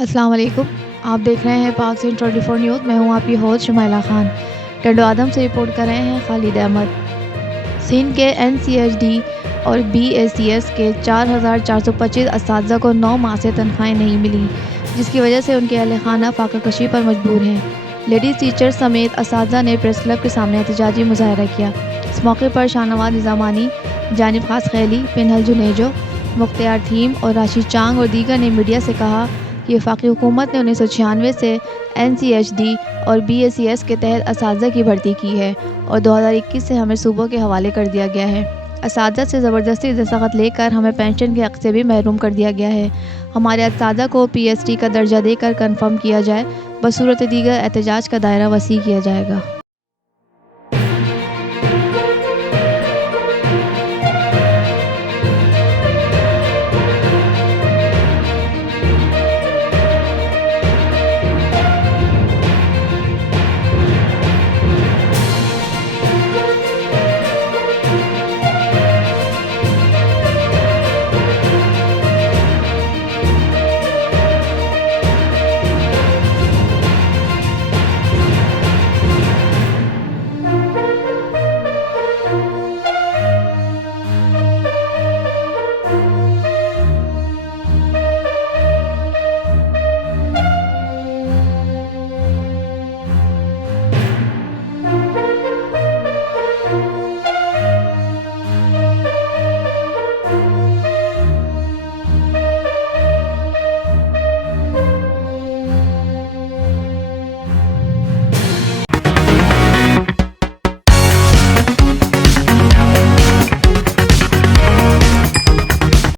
अस्सलाम वालेकुम। आप देख रहे हैं पाक सिंध 24 न्यूज़। मैं हूं आपकी होस्ट शुमाइला खान। टंडो आदम से रिपोर्ट कर रहे हैं खालिद अहमद। सिंध के एनसीएचडी और बीएसीएस के 4,425 असातिज़ा को 9 माह से तनख्वाहें नहीं मिली, जिसकी वजह से उनके अहल खाना फाका कशी पर मजबूर हैं। लेडीज़ टीचर्स समेत असातिज़ा ने प्रेस क्लब के सामने एहतजाजी मुजाहरा किया। इस मौके पर शाहनवाज निज़ामानी, जानिब खास खैली, पिनहल जुनेजो, मुख्तियार थीम और राशिद चांग और दीगर ने मीडिया से कहा कि वफाकी हुकूमत ने 1996 से एनसीएचडी और बीएसीएस के तहत असातिज़ा की भर्ती की है और 2021 से हमें सूबों के हवाले कर दिया गया है। असातिज़ा से ज़बरदस्ती दस्तखत लेकर हमें पेंशन के हक़ से भी महरूम कर दिया गया है। हमारे असातिज़ा को पीएचडी का दर्जा देकर कन्फर्म किया जाए, बसूरत दीगर एहतजाज का दायरा वसी किया जाएगा।